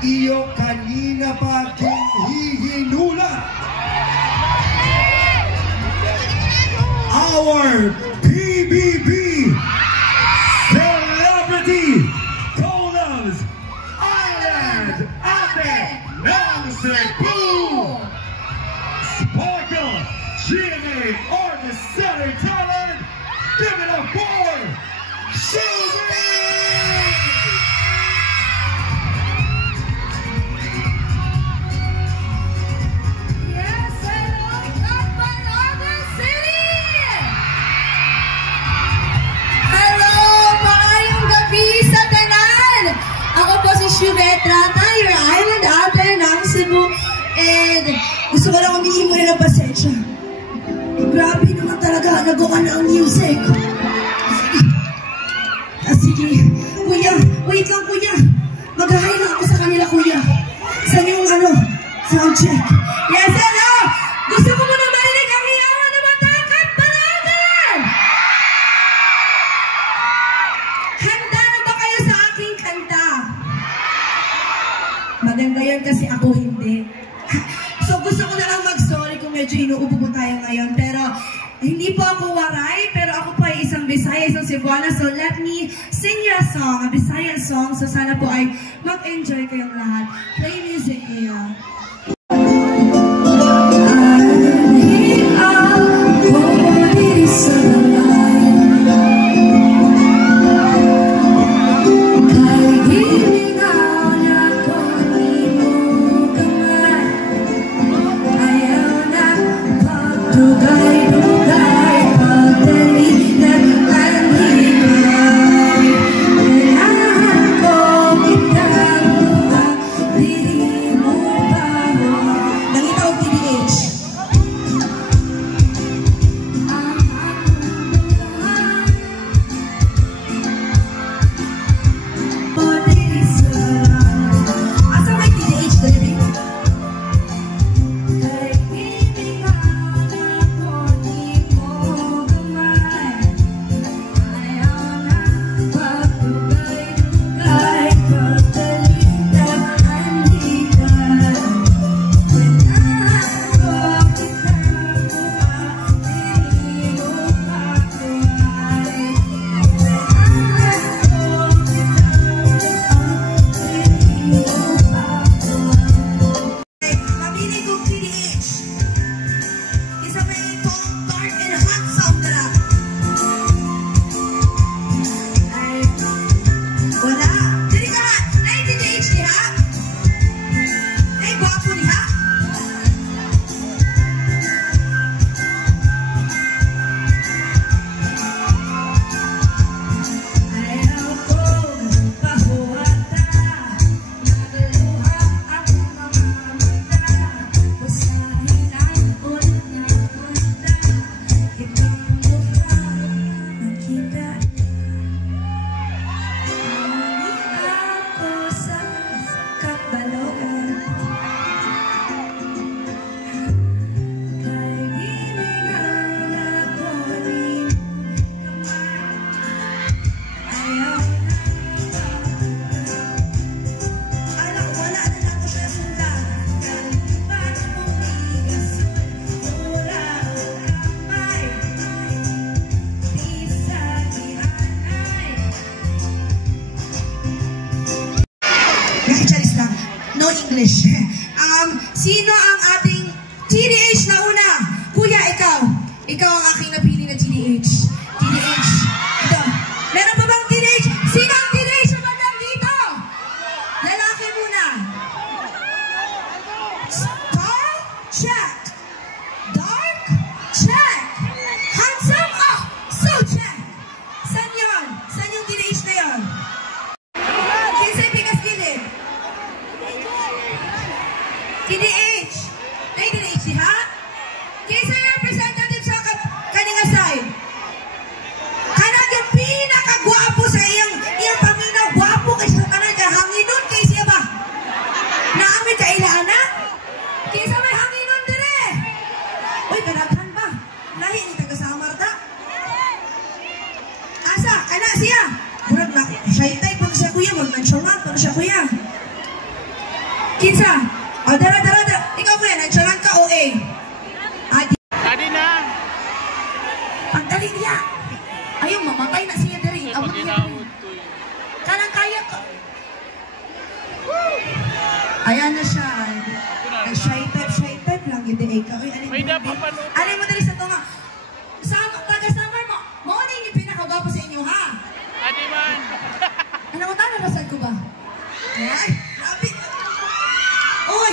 iyo kanina pa hihinula. Our PBB Celebrity Columns Island Ate ng Cebu, Sparkle GMA Artist Center Talent. Give it up for Shelby! Yes, hello, Camarada City! Hello, maayong gabi sa tanan! Ako po si Shuvetrata, your island ate ng Cebu. And gusto ko lang humingi muna ng pasensya. Grabe naman talaga nagawa na ang music. Sige, kuya, wait lang kuya. Mag-hi lang ako sa kanila kuya. Saan yung sound check? Yes, hello! Gusto ko muna marinig ang hiyawan na matakat panagan! Handa na ba kayo sa aking kanta? Maganda yan kasi ako hindi. So gusto ko na lang mag-sorry kung medyo inuubo po tayo ngayon. Pero hindi po ako waray, pero ako po ay isang Bisaya, isang Cebuana. So let me sing you a song, a Bisaya song. So sana po ay mag-enjoy kayong lahat. Play music, kuya. English. Sino ang ating TDH na una? Kuya, ikaw. Ikaw ang aking napili na TDH. TDH. Ito. Meron pa bang TDH? Sino ang TDH na bandang dito? Lalaki muna. Tall? Check. Dark? Check. Handsome? Oh, so check. San yun? San yung TDH na yun? TDH! Nay TDH ha? Kaysa yung representative sa kaninga side. Kanag yung pinakagwapo sa iyang paminaw. Gwapo kaysa kanan ka. Hanginon kaysa ba? Naamit ka ilaan na? Kaysa may hanginon din eh. Uy, kanaghan ba? Lahi ni taga-samar ta. Asa, kana siya. Murag na, siya yung type pag siya kuya. Mag-mentionan pag siya kuya. Kinsa? O, dara. Ikaw kuya, nagsaran ka o eh. Tadi na. Pagdali niya. Ayaw, mamatay na siya diri. Awag niya. Kanang kaya ka. Ayan na siya. Shy type lang. Hindi ikaw. May dapat pa no. Alin mo dali sa tunga. Taga-summer mo. Morning yung pinakagwapo sa inyo, ha? Adi man. Ano mo tayo, nasad ko ba? Ay, grabe. Uy,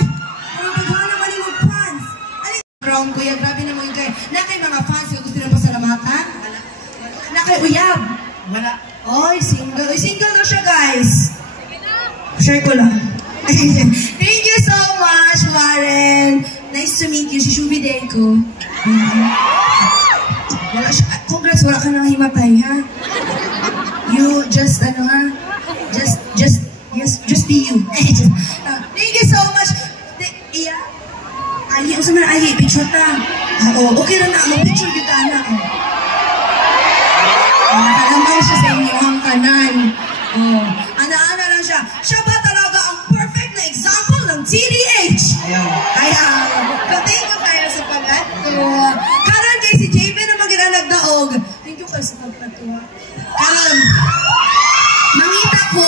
mga bagana naman yung fans. Alin, crown kuya, grabe naman yung kay. Na kay mga fans, yung gusto nyo pasalamatan? Wala. Na kay Uyab? Wala. Oy, single. Uy, single na siya, guys. Share ko lang. Thank you so much, Warren. Nice to meet you. Si Shubi Denko. Wala siya. Congrats, wala ka nang himatay, ha? You just, ha? Just be you. Thank you so much. Iya. Ayi, ang sama na ayi. Picture ta. Oo, okay na na. Mag-picture kita, anak. Nakalamang siya sa inyo ang kanan. Ana-ana lang siya. Siya ba talaga ang perfect na example ng TDH? Kaya, thank you kayo sa pag-ato. Karon kay si JB na mag-nagdaog. Thank you kayo sa pag-ato. Karon, mangita ko,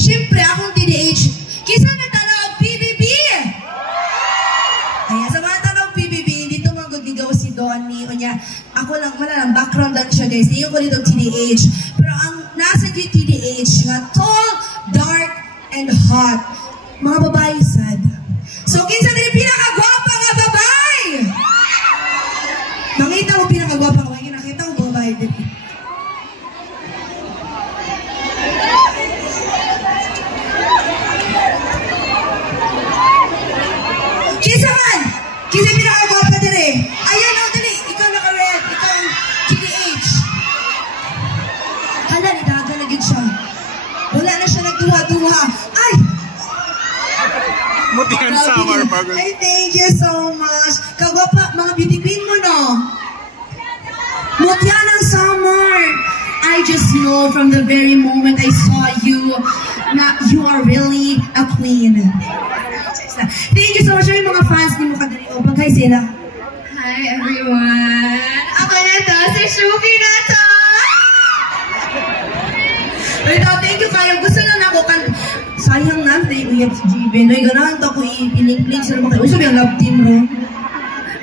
siyempre akong TDH, kisa nagtanong PBB. Kaya sa mga tanong PBB, dito magagawa si Donnie. O niya, ako lang, wala lang, background lang siya guys. Hindi ko dito TDH. Pero ang nasa dito TDH, nga tall, dark, and hot. Mga babae sad. So, kinsa din pinakagwapa nga babae? Mangita mo pinakagwapa nga, nakita ko babae din. Kinsa man! Kinsa pinakagwapa din eh. Ayan o, dali. Ikaw naka-red. Ikaw ang TDH. Hala, nidaga na gid siya. Wala na siya nagduha-duha. Ay! Mutihan summer bago. Ay, thank you so much. Kagwapa, mga beauty queen mo, no? Mutihan ang summer. I just know from the very moment I saw you na you are really a queen. Thank you so much. Yung mga fans ni mo kadali. O, pagkay sila. Hi, everyone. Ako na to, si Shubi na to. Ito, thank you kayo. Gusto lang ako kan... Sayang na, naiuyap si Jibin. Ay, ganahan to ako ipiling-piling sila mga kayo. Sabi ang love team, no?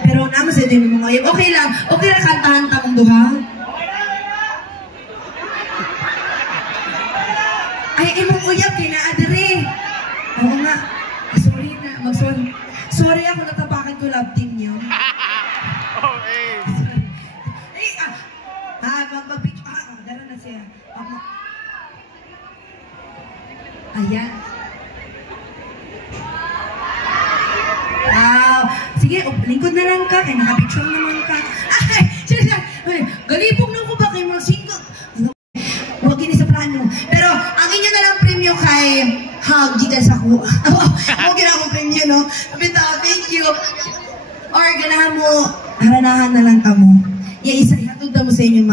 Pero naman sa ito yung mga uyap. Okay lang. Okay na kantahan tamang duha. Ay, imong uyap, kinaadari. Oo nga. Sorry na. Mag-sorry. Sorry ako natapakan ko love team niyo. Oh, eh. Ay, magpapicture. Dala na siya. Ayan. Wow. Sige, lingkod na lang ka. Kaya nakapicture naman ka. Ay, siya. Galipog na ko ba kayo mga single? Huwag yun sa plano. Pero, ang inyo na lang premyo kay Hug, gikan sa ko. Huwag yun akong premyo, no? Bito, thank you. Or, ganahan mo, haranahan na lang ka mo. Isa, ihatod na mo sa inyong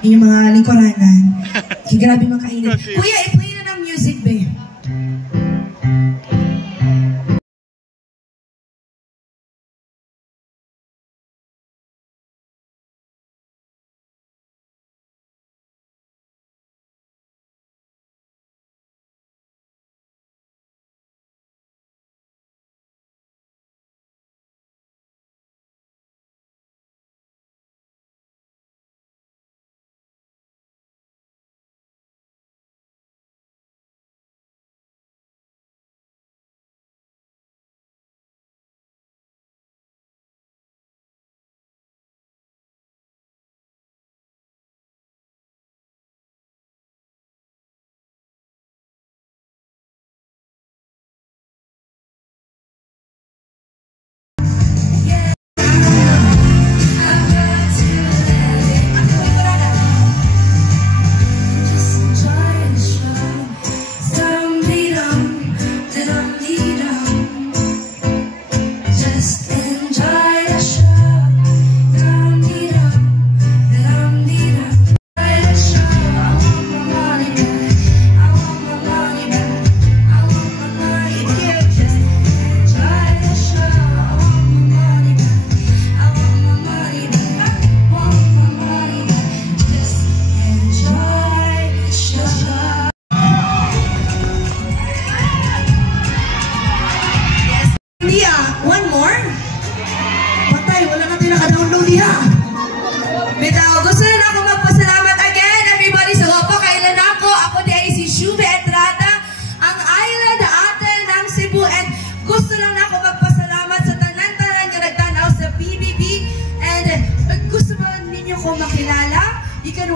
mga lingkuranan. Kaya grabe makainit. Kuya, i-play na ng music, be.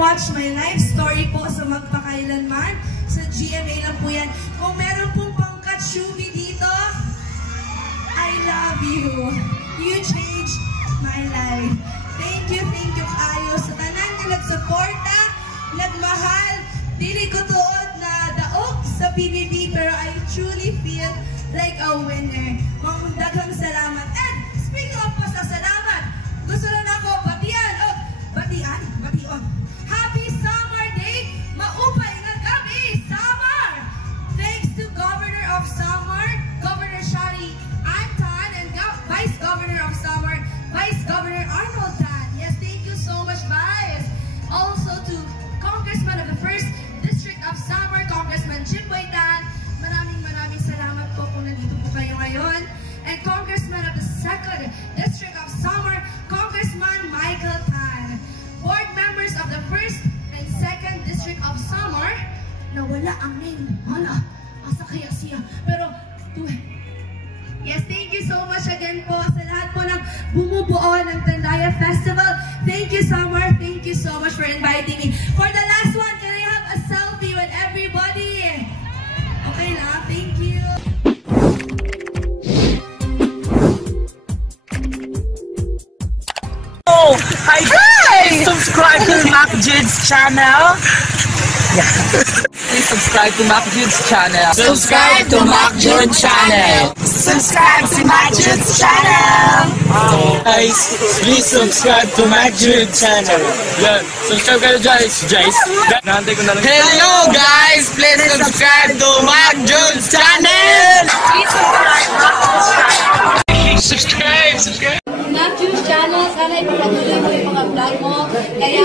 watch my life story po sa Magpakailanman. Sa GMA lang po yan. Kung meron pong pangkat Shumi dito, I love you. You changed my life. Thank you kayo sa tanan na nagsuporta, nagmahal, dili ko tuod na daog sa PBB, pero I truly feel like a winner. Mga daghang salamat. And speaking of pa sa salamat, gusto lang ako batian. Bation. Happy Summer Day! Maupay nga gabi, Summer! Thanks to Governor of Summer, Governor Shari Anton, and Vice Governor of Summer, Vice Governor Arnold Tan. Yes, thank you so much, Vice. Also to Congressman of the 1st District of Summer, Congressman Jimboy Tan. Maraming salamat po kung nandito po kayo ngayon. And Congressman of the 2nd District of Summer, Congressman Michael Tan. Board members of the 1st and 2nd District of Summer, nawala ang name. Hala, asa kaya siya? Pero, yes, thank you so much again po sa lahat po ng bumubuo ng Tandaya Festival. Thank you, Summer. Thank you so much for inviting me. For the last one, can I have a selfie with everybody? Okay na, thank you. Oh, hi guys! Subscribe to Mac Jude's channel. Please subscribe to Mac Jude's channel. Subscribe to Mac Jude's channel. Subscribe to Mac Jude's channel. Guys, please subscribe to Mac Jude's channel. Yan, subscribe kayo guys. Hello guys, please subscribe to Mac Jude's channel. Please subscribe. Mac Jude's channel, sana ipapatuloy mo yung mga vlog mo. Kaya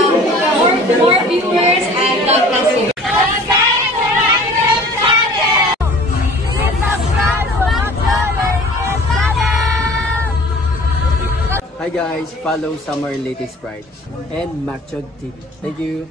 more viewers and God bless you. Hi guys, follow Summer Latest Sprite and Mac Jude TV. Thank you.